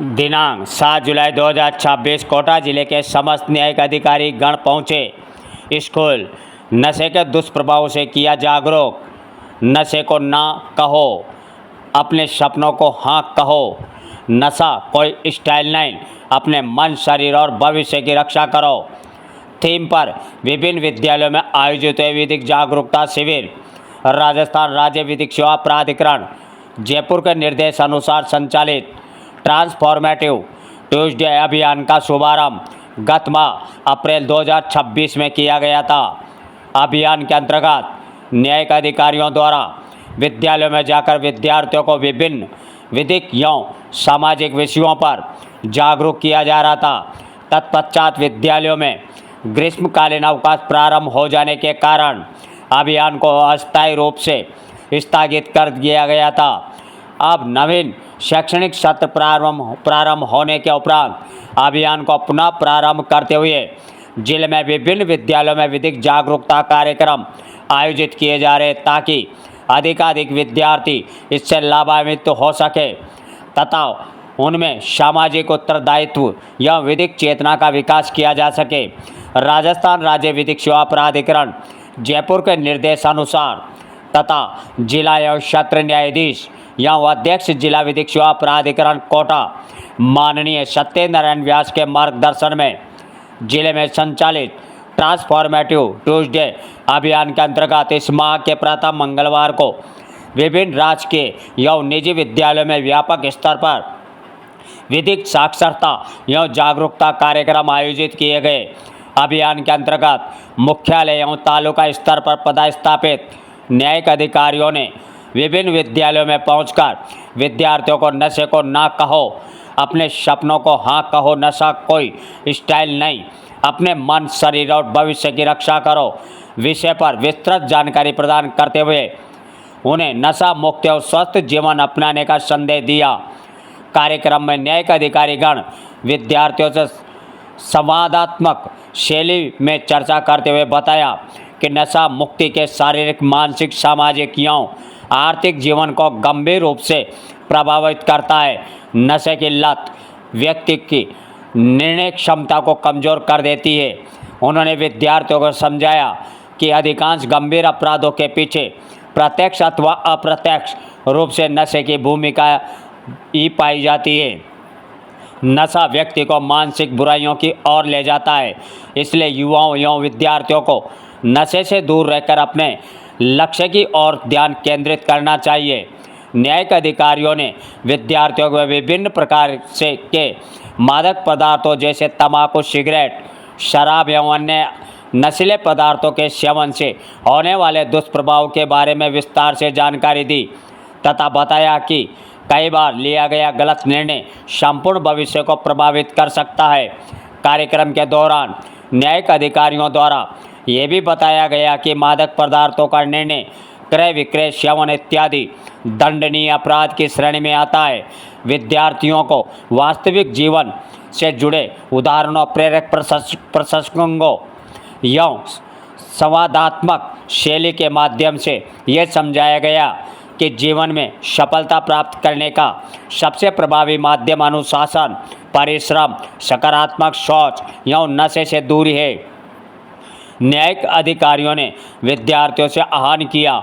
दिनांक 7 जुलाई 2026 कोटा जिले के समस्त न्यायिक अधिकारी गण पहुँचे। स्कूल नशे के दुष्प्रभाव से किया जागरूक। नशे को ना कहो, अपने सपनों को हाँ कहो। नशा कोई स्टाइल नहीं, अपने मन, शरीर और भविष्य की रक्षा करो। थीम पर विभिन्न विद्यालयों में आयोजित हुए विधिक जागरूकता शिविर। राजस्थान राज्य विधिक सेवा प्राधिकरण जयपुर के निर्देशानुसार संचालित ट्रांसफॉर्मेटिव ट्यूसडे अभियान का शुभारंभ गत माह अप्रैल 2026 में किया गया था। अभियान के अंतर्गत न्यायिक अधिकारियों द्वारा विद्यालयों में जाकर विद्यार्थियों को विभिन्न विधिक एवं सामाजिक विषयों पर जागरूक किया जा रहा था। तत्पश्चात विद्यालयों में ग्रीष्मकालीन अवकाश प्रारंभ हो जाने के कारण अभियान को अस्थायी रूप से स्थगित कर दिया गया था। अब नवीन शैक्षणिक सत्र प्रारंभ होने के उपरांत अभियान को पुनः प्रारंभ करते हुए जिले में विभिन्न विद्यालयों में विधिक जागरूकता कार्यक्रम आयोजित किए जा रहे ताकि अधिकाधिक विद्यार्थी इससे लाभान्वित हो सके तथा उनमें सामाजिक उत्तरदायित्व या विधिक चेतना का विकास किया जा सके। राजस्थान राज्य विधिक सेवा प्राधिकरण जयपुर के निर्देशानुसार तथा जिला एवं सत्र न्यायाधीश या अध्यक्ष जिला विधिक सेवा प्राधिकरण कोटा माननीय सत्यनारायण व्यास के मार्गदर्शन में जिले में संचालित ट्रांसफॉर्मेटिव ट्यूसडे अभियान के अंतर्गत इस माह के प्रथम मंगलवार को विभिन्न राजकीय एवं निजी विद्यालयों में व्यापक स्तर पर विधिक साक्षरता एवं जागरूकता कार्यक्रम आयोजित किए गए। अभियान के अंतर्गत मुख्यालय एवं तालुका स्तर पर पदस्थापित न्यायिक अधिकारियों ने विभिन्न विद्यालयों में पहुंचकर विद्यार्थियों को नशे को ना कहो, अपने सपनों को हाँ कहो। नशा कोई स्टाइल नहीं, अपने मन, शरीर और भविष्य की रक्षा करो विषय पर विस्तृत जानकारी प्रदान करते हुए उन्हें नशा मुक्त और स्वस्थ जीवन अपनाने का संदेश दिया। कार्यक्रम में न्यायिक अधिकारीगण विद्यार्थियों से संवादात्मक शैली में चर्चा करते हुए बताया कि नशा मुक्ति के शारीरिक, मानसिक, सामाजिक एवं आर्थिक जीवन को गंभीर रूप से प्रभावित करता है। नशे की लत व्यक्ति की निर्णय क्षमता को कमज़ोर कर देती है। उन्होंने विद्यार्थियों को समझाया कि अधिकांश गंभीर अपराधों के पीछे प्रत्यक्ष अथवा अप्रत्यक्ष रूप से नशे की भूमिका ही पाई जाती है। नशा व्यक्ति को मानसिक बुराइयों की ओर ले जाता है, इसलिए युवाओं एवं विद्यार्थियों को नशे से दूर रहकर अपने लक्ष्य की ओर ध्यान केंद्रित करना चाहिए। न्यायिक अधिकारियों ने विद्यार्थियों को विभिन्न प्रकार से के मादक पदार्थों जैसे तंबाकू, सिगरेट, शराब एवं अन्य नशीले पदार्थों के सेवन से होने वाले दुष्प्रभाव के बारे में विस्तार से जानकारी दी तथा बताया कि कई बार लिया गया गलत निर्णय संपूर्ण भविष्य को प्रभावित कर सकता है। कार्यक्रम के दौरान न्यायिक अधिकारियों द्वारा ये भी बताया गया कि मादक पदार्थों का निर्णय, क्रय विक्रय, सेवन इत्यादि दंडनीय अपराध की श्रेणी में आता है। विद्यार्थियों को वास्तविक जीवन से जुड़े उदाहरणों, प्रेरक प्रसंगों एवं संवादात्मक शैली के माध्यम से ये समझाया गया कि जीवन में सफलता प्राप्त करने का सबसे प्रभावी माध्यम अनुशासन, परिश्रम, सकारात्मक सोच एवं नशे से दूरी है। न्यायिक अधिकारियों ने विद्यार्थियों से आह्वान किया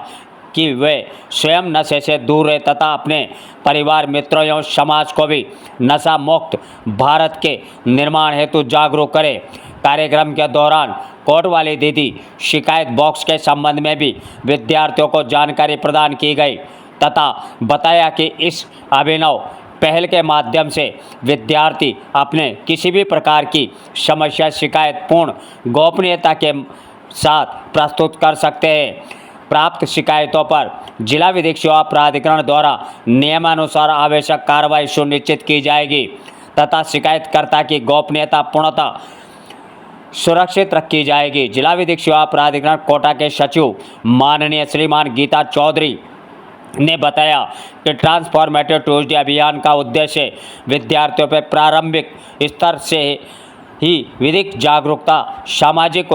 कि वे स्वयं नशे से दूर रहे तथा अपने परिवार, मित्रों एवं समाज को भी नशा मुक्त भारत के निर्माण हेतु जागरूक करें। कार्यक्रम के दौरान कोतवाली दीदी शिकायत बॉक्स के संबंध में भी विद्यार्थियों को जानकारी प्रदान की गई तथा बताया कि इस अभिनव पहल के माध्यम से विद्यार्थी अपने किसी भी प्रकार की समस्या, शिकायत पूर्ण गोपनीयता के साथ प्रस्तुत कर सकते हैं। प्राप्त शिकायतों पर जिला विधिक सेवा प्राधिकरण द्वारा नियमानुसार आवश्यक कार्रवाई सुनिश्चित की जाएगी तथा शिकायतकर्ता की गोपनीयता पूर्णतः सुरक्षित रखी जाएगी। जिला विधिक सेवा प्राधिकरण कोटा के सचिव माननीय श्रीमान गीता चौधरी ने बताया कि ट्रांसफॉर्मेटिव ट्यूसडे अभियान का उद्देश्य विद्यार्थियों पर प्रारंभिक स्तर से ही विधिक जागरूकता, सामाजिक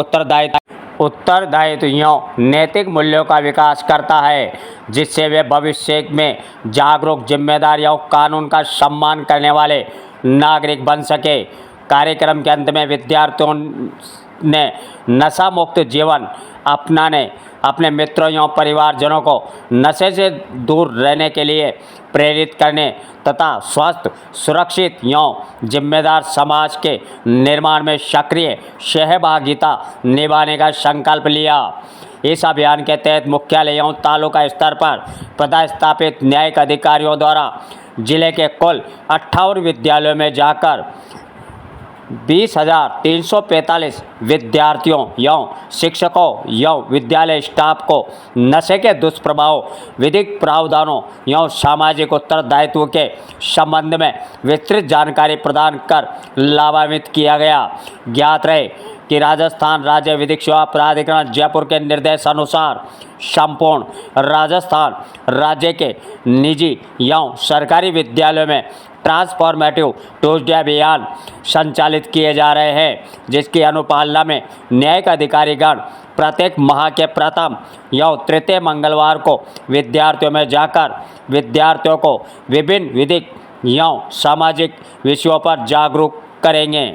उत्तरदायित्व एवं नैतिक मूल्यों का विकास करता है, जिससे वे भविष्य में जागरूक, जिम्मेदार एवं कानून का सम्मान करने वाले नागरिक बन सके। कार्यक्रम के अंत में विद्यार्थियों ने नशा मुक्त जीवन अपनाने, अपने मित्रों एवं परिवारजनों को नशे से दूर रहने के लिए प्रेरित करने तथा स्वस्थ, सुरक्षित एवं जिम्मेदार समाज के निर्माण में सक्रिय सहभागिता निभाने का संकल्प लिया। इस अभियान के तहत मुख्यालय एवं तालुका स्तर पर पदस्थापित न्यायिक अधिकारियों द्वारा जिले के कुल 58 विद्यालयों में जाकर 20,345 विद्यार्थियों एवं शिक्षकों एवं विद्यालय स्टाफ को नशे के दुष्प्रभाव, विधिक प्रावधानों एवं सामाजिक उत्तरदायित्व के संबंध में विस्तृत जानकारी प्रदान कर लाभान्वित किया गया। ज्ञात रहे कि राजस्थान राज्य विधिक सेवा प्राधिकरण जयपुर के निर्देशानुसार संपूर्ण राजस्थान राज्य के निजी एवं सरकारी विद्यालयों में ट्रांसफॉर्मेटिव ट्यूसडे अभियान संचालित किए जा रहे हैं, जिसकी अनुपालना में न्यायिक अधिकारीगण प्रत्येक माह के प्रथम एवं तृतीय मंगलवार को विद्यार्थियों में जाकर विद्यार्थियों को विभिन्न विधिक एवं सामाजिक विषयों पर जागरूक करेंगे।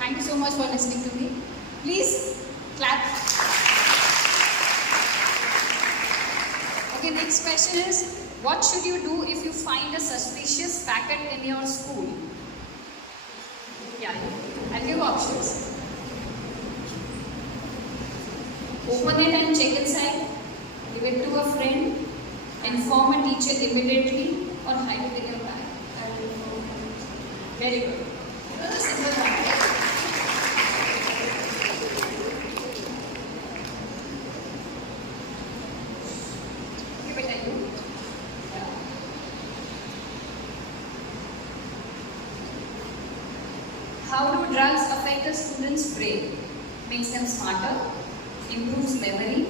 Thank you so much for listening to me. Please clap. Okay, next question is, what should you do if you find a suspicious packet in your school? Yeah, I'll give options. Open it and check inside. Give it to a friend. Inform a teacher immediately, or hide it in your bag. Very good. It was a simple one. How do drugs affect a student's brain? Makes them smarter, improves memory,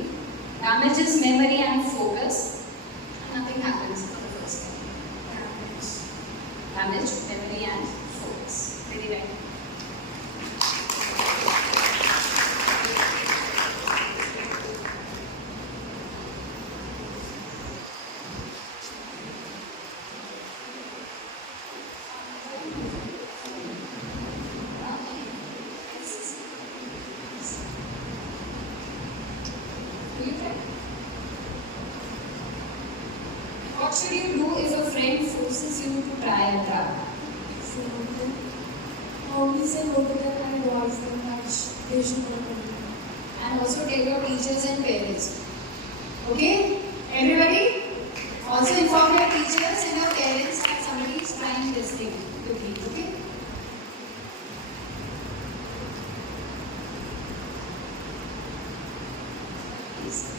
damages memory and focus. Nothing happens for the first time. Damage memory and focus. Very right. What should you do if a friend forces you to try a drug? Always say no to them and advise them that they should not do it. And also tell your teachers and parents. Okay? Everybody? Also inform your teachers and your parents that somebody is trying this thing to teach. Okay? Please.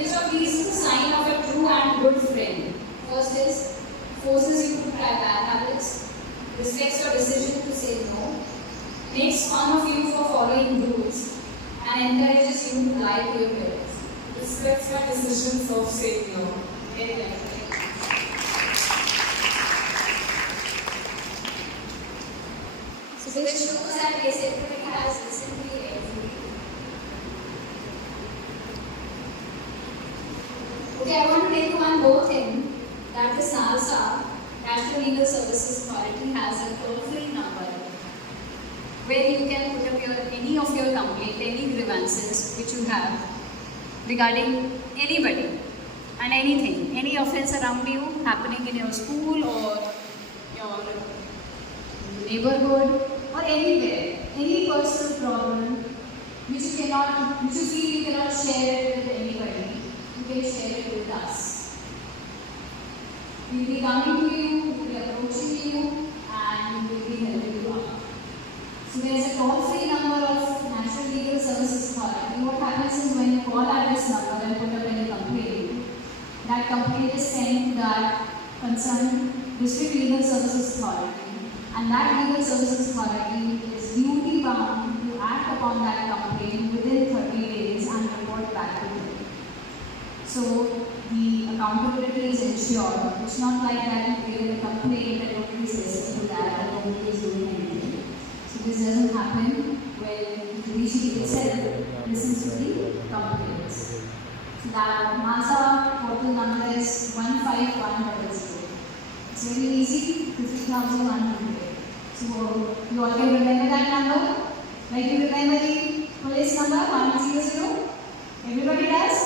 Which of these is a sign of a true and good friend? First is, forces you to try bad habits, respects your decision to say no, makes fun of you for following rules, and encourages you to lie to your parents. Respects your decisions of saying no. Very well. So this shows that basically has listened to everything. Okay, I want to tell you one more thing, that the NALSA, National Legal Services Authority, has a toll-free number where you can put up any of your complaint, any grievances which you have regarding anybody and anything, any offense around you happening in your school or your neighborhood or anywhere, any personal problem which you feel you cannot share it with anybody. You can share it with us. We will be coming to you, we will be approaching you, and we will be helping you out. So there is a toll-free number of National Legal Services Authority. What happens is when you call at this number and put up any complaint, that complaint is sent to that concerned District Legal Services Authority, and that Legal Services Authority is duty bound to act upon that complaint within 30 days and report back to you. So the accountability is ensured. It's not like that you create a complaint and nobody is listening to that and nobody is doing anything. So this doesn't happen when the sheet itself listens to the complaints. So that NASA portal number is 15100. It's very easy, 50,100. So you all can remember that number? Like you remember the police number 100? Everybody does?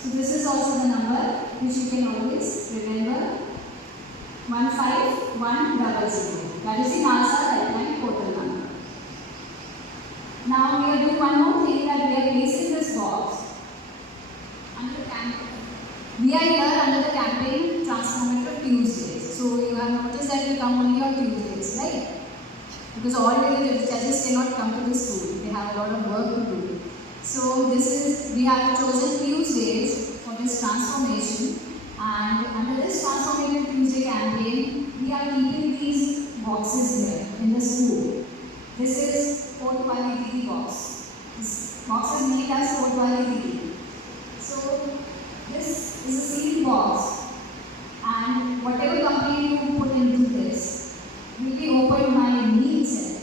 So this is also the number which you can always remember. 15100. That is the NASA helpline portal number. Now we are doing one more thing, that we are placing this box under the campaign. We are here under the campaign Transformative Tuesdays. So you have noticed that we come only on Tuesdays, right? Because all day the judges cannot come to the school. They have a lot of work to do. So we have chosen Tuesdays for this transformation. And under this Transformative Tuesday campaign, we are keeping these boxes here in the school. This is Kotwali Didi box. This box is made as Kotwali Didi. So this is a sealed box, and whatever complaint you put into this will be opened by me itself,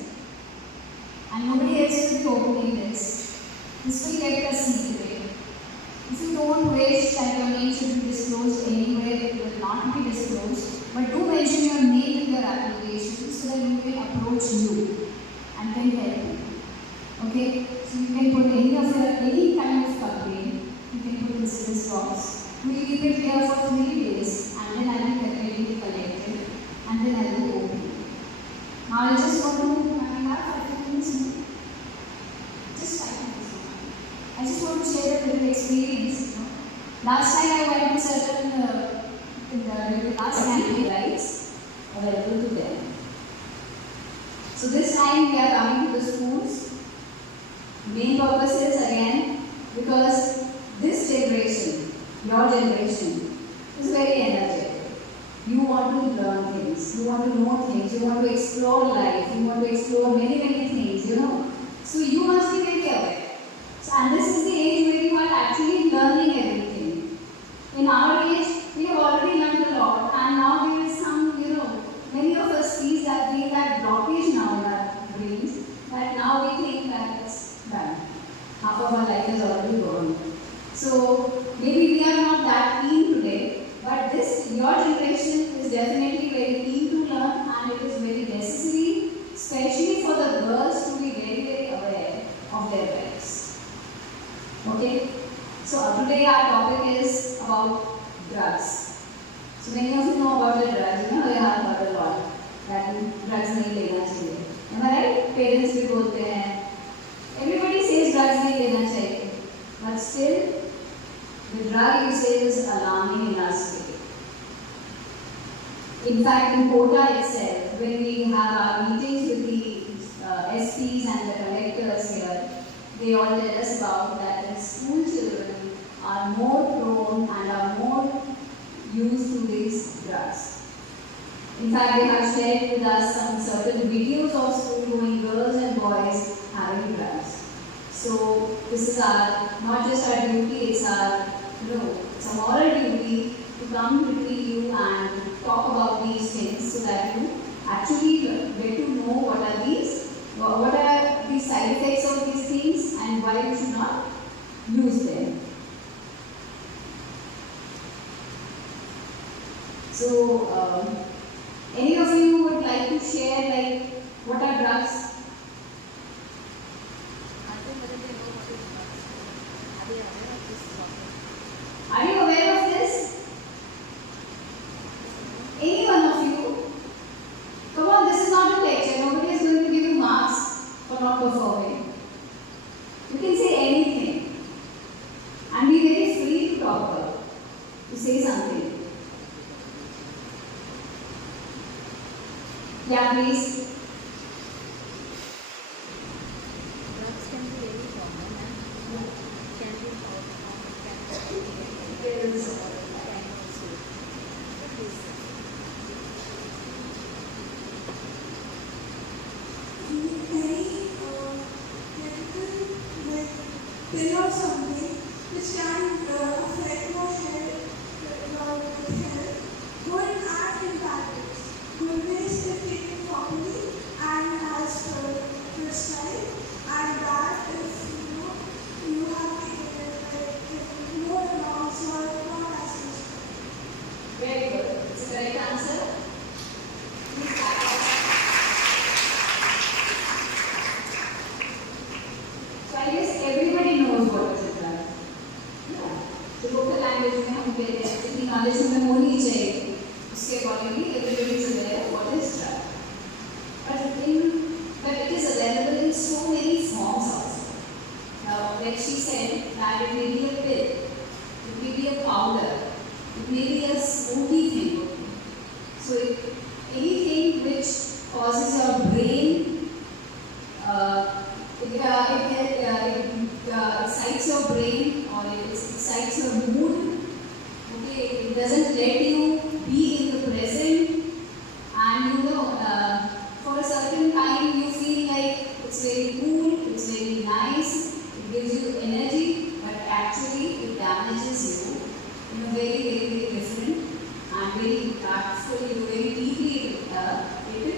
and nobody else will be opening this. This will get a secret. If you don't wish that your name should be disclosed anywhere, it will not be disclosed. But do mention your name in your application so that we can approach you and can help you. Okay? So you can put any kind of complaint. You can put this box. We will keep it here for 3 days, and then I will separately collect it, and then I will open it. Now I just want to, I have 5 minutes more. Just 5 minutes more. I just want to share a little experience. Last time I went to certain, in the last campaign rights available to them. So this time we are coming to the schools. Main purpose is again because this generation, your generation, is very energetic. You want to learn things, you want to know things, you want to explore life, you want to explore many things, So you must be very aware. So, and this is the age where you are actually learning everything. In our age, we have already learned a lot, and now there is some, many of us feel that blockage now in our brains, that now we think that it's done. Half of our life is already gone. So maybe we are not that keen today, but your generation is definitely very keen to learn, and it is very necessary, especially for the girls, to be very aware of their rights. Okay? So today our topic is about drugs. So many of you know about the drugs. They have heard a lot that drugs नहीं लेना चाहिए. Am I right? Parents भी बोलते हैं. Everybody says drugs नहीं लेना चाहिए, but still the drug usage is alarming in our state. In fact, in Kota itself, when we have our meetings with the SPs and the collectors here, they all tell us about that the school children are more prone and are more used to these drugs. In fact, they have shared with us some certain videos of school-going girls and boys having drugs. So this is not just our duty, it's it's a moral duty to come between you and talk about these things so that you actually get to know what are the side effects of these things and why you should not use them. So, any of you would like to share what are drugs? Are you aware of this? Any one of you? Come on, this is not a lecture. Nobody is going to give you marks for not performing. You can say anything and be very free to talk about, to say something. Yeah, please. Drugs can be very common and can be pill or something which can affect your health, good and in packets. Good ways if taken properly and as per management में होनी चाहिए, उसके accordingly everybody is aware what is drug. But it is available in so many forms also. Now, like she said, that it may be a pill, it may be a powder, it may be a smoky thing. So, anything which causes your brain, it excites your brain or it excites your mood. Okay, it doesn't let you be in the present, and you know, for a certain time you feel like it's very cool, it's very nice, it gives you energy, but actually it damages you in a very, very, very different and very impactful, very deeply it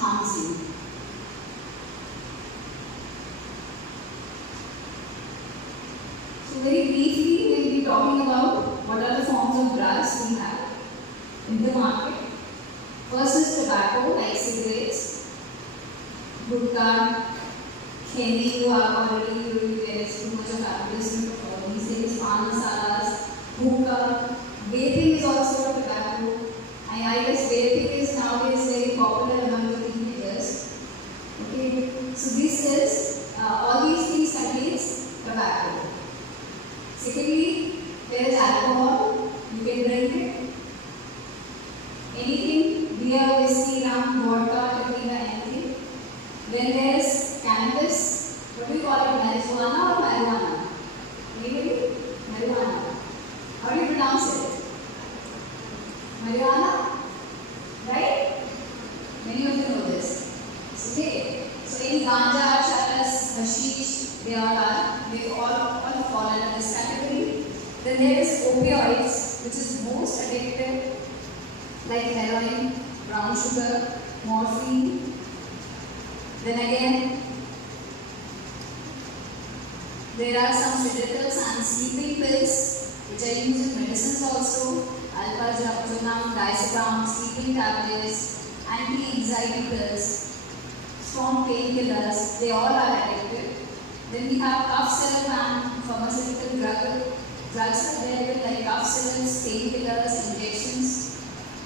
harms you. So very briefly we will be talking about what are the forms of drugs we have in the market. First is tobacco, like cigarettes, gutka, candy. You are already there is too much of advertisement of all these things. Pan masalas, hookah, vaping is also a tobacco. I guess vaping is nowadays very popular among the teenagers. Okay, so this is all these things contains tobacco. Secondly, there is alcohol. You can drink it. Anything. Beer, whiskey, rum, vodka, tequila, anything. Then there is cannabis. What do you call it? Marijuana or marijuana? Anybody? Marijuana. How do you pronounce it? Marijuana? Right? Many of you know this. Okay. So any ganja, charas, hashish, they all fall under this category. Then there is opioids, which is most addictive, like heroin, brown sugar, morphine. Then again, there are some sedatives and sleeping pills which are used in medicines also. Alprazolam, diazepam, sleeping tablets, anti-anxiety pills, strong painkillers. They all are addictive. Then we have cough syrup and pharmaceutical drugs available like cough syrups, painkillers, injections.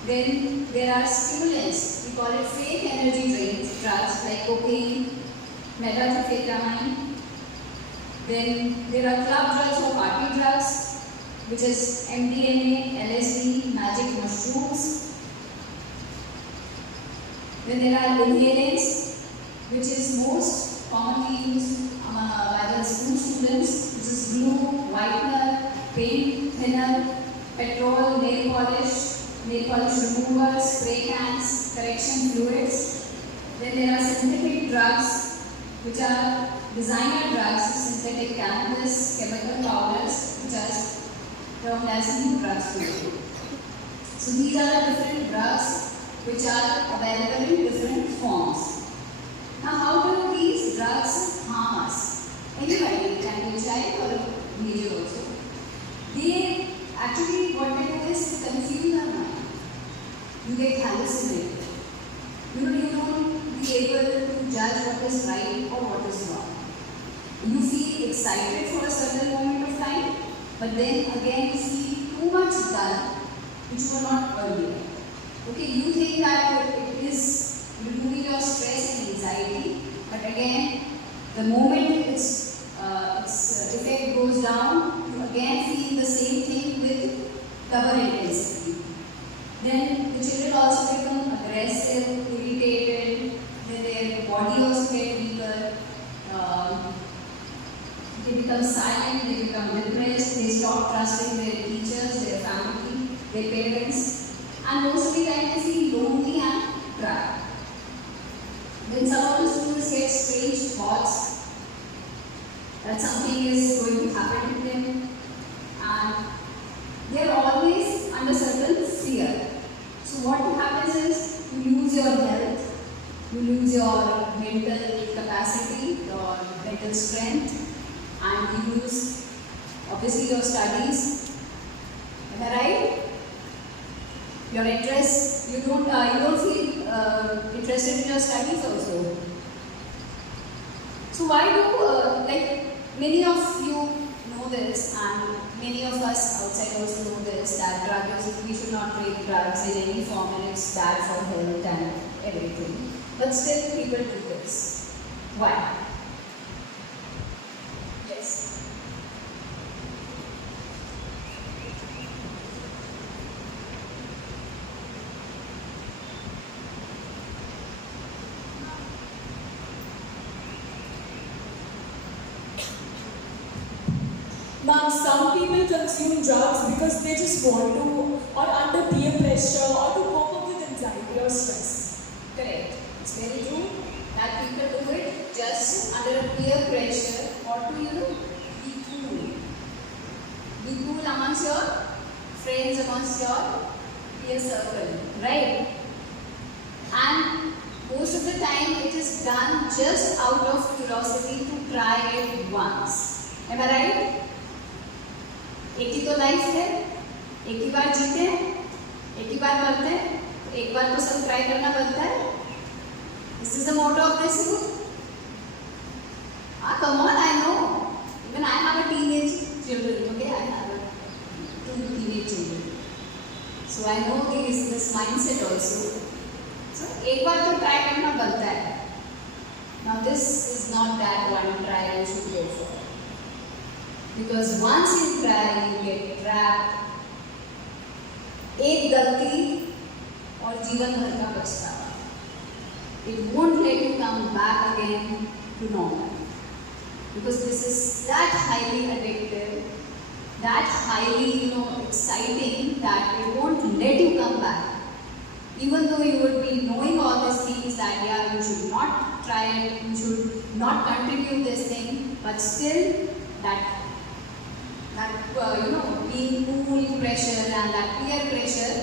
Then there are stimulants, we call it fake energy drugs like cocaine, methamphetamine. Then there are club drugs or party drugs, which is MDMA, LSD, magic mushrooms. Then there are inhalants, which is most commonly used by the school students, which is glue, whitener, paint thinner, petrol, nail polish remover, spray cans, correction fluids. Then there are synthetic drugs, which are designer drugs, synthetic cannabis, chemical powders, which are termed as new drugs today. So these are the different drugs which are available in different forms. Now how do these drugs harm us? Anybody, can be a child or a teenager also. They actually, what they do is to confuse our mind. You get hallucinated. You don't be able to judge what is right or what is wrong. You feel excited for a certain moment of time, but then again you feel too much dull, which you were not earlier. Okay, you think that it is removing your stress and anxiety, but again, the moment its effect goes down, you again feel the same thing with double intensity. Then the children also become aggressive, irritated, then their body also get weaker, they become silent, they become depressed, they stop trusting their teachers, their family, their parents, and most of the time they feel lonely and cry. Then some of the students get strange thoughts that something is going to happen to them, and they are always under certain fear. So what happens is you lose your health, you lose your mental capacity, your mental strength, and you lose obviously your studies. Am I right? Your interest, you don't feel interested in your studies also. So why do like many of you know know this, and many of us outside also know this, that we should not take drugs in any form and it's bad for health and everything. But still people do this. Why? Yes. Ma'am, some people consume drugs because they just want to, or under peer pressure, or to cope up with anxiety or stress. Correct. It's very true that people do it just under peer pressure or to, be cool. Be cool amongst your friends, amongst your peer circle, right? And most of the time it is done just out of curiosity to try it once. Am I right? एक ही तो life है, एक ही बार जीते हैं, एक ही बार मरते हैं, तो एक बार तो सब ट्राई करना बनता है. This is the motto of this book. Ah, come on, I know. Even I have a teenage children. Okay, I have two teenage children. So I know this mindset also. So एक बार तो try करना बनता है. Now this is not that one try you should go for. Because once you try, you get trapped. एक गलती और जीवन भर का पछतावा. It won't let you come back again to normal. Because this is that highly addictive, that highly, exciting that it won't let you come back. Even though you would be knowing all these things that yeah, you should not try it, you should not continue this thing, but still that being cool pressure and that peer pressure,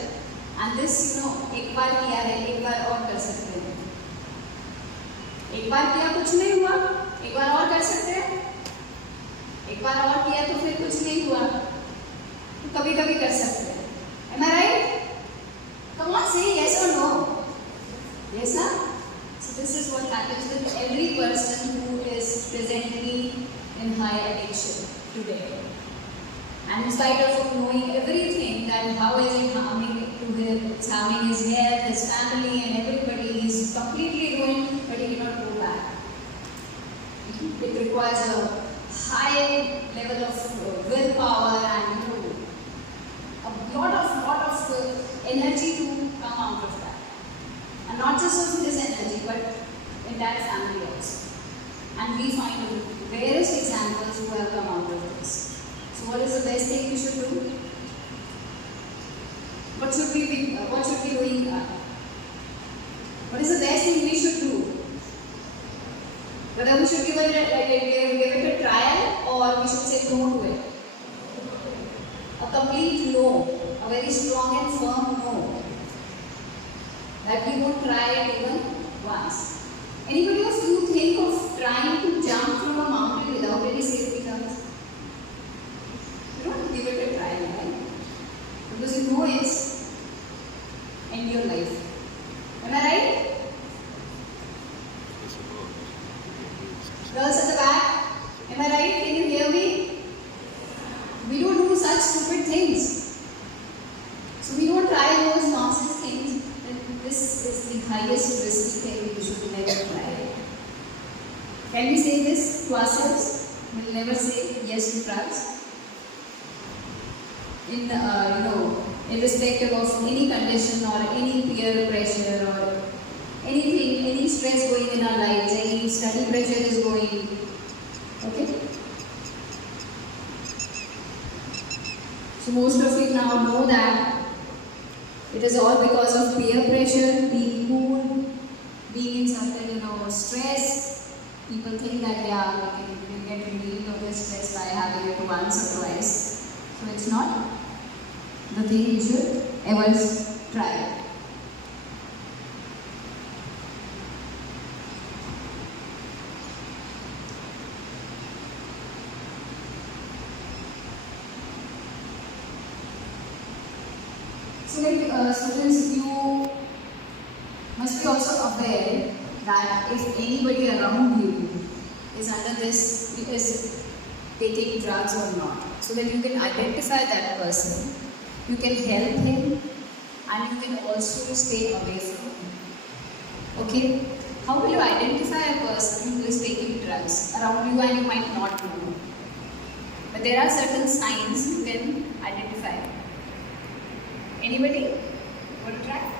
and this एक बार किया है, एक बार और कर सकते हैं. एक बार किया कुछ नहीं हुआ, एक बार और कर सकते हैं. एक बार और किया तो फिर कुछ नहीं हुआ, तो कभी कभी कर सकते हैं. Am I right? Come on, say yes or no. Yes, sir? So this is what happens with every person who is presently in high addiction today. And in spite of knowing everything that how is it harming to him, it's harming his health, his family and everybody, he's completely ruined, but he cannot go back. It requires a high level of willpower and a lot of energy to come out of that. And not just of this energy, but entire family also. And we find various examples who have come out of this. So what is the best thing we should do? What should we be doing? What is the best thing we should do? Whether we should give it a trial or we should say no to it. A complete no, a very strong and firm no. That we won't try it even once. Anybody of you think of trying to jump from a mountain without any safety guards? You don't give it a try, right? Because you know it's end your life. Am I right? Girls at the back, am I right? Can you hear me? We don't do such stupid things. So we don't try those nonsense things. And this is the highest risky thing we should never try. Can we say this to ourselves? We'll never say yes to drugs. Irrespective of any condition or any peer pressure or anything, any stress going in our lives, any study pressure is going, okay? So most of you now know that it is all because of peer pressure, being cool, being in certain, stress. People think that yeah, we can get relieved of this stress by having it once or twice. So it's not the thing you should ever try. So students, you must be also aware that if anybody around you is under this, is taking drugs or not, so that you can identify that person, you can help him, and you can also stay away from him. Okay? How will you identify a person who is taking drugs around you and you might not know? But there are certain signs you can identify. Anybody? Want to try?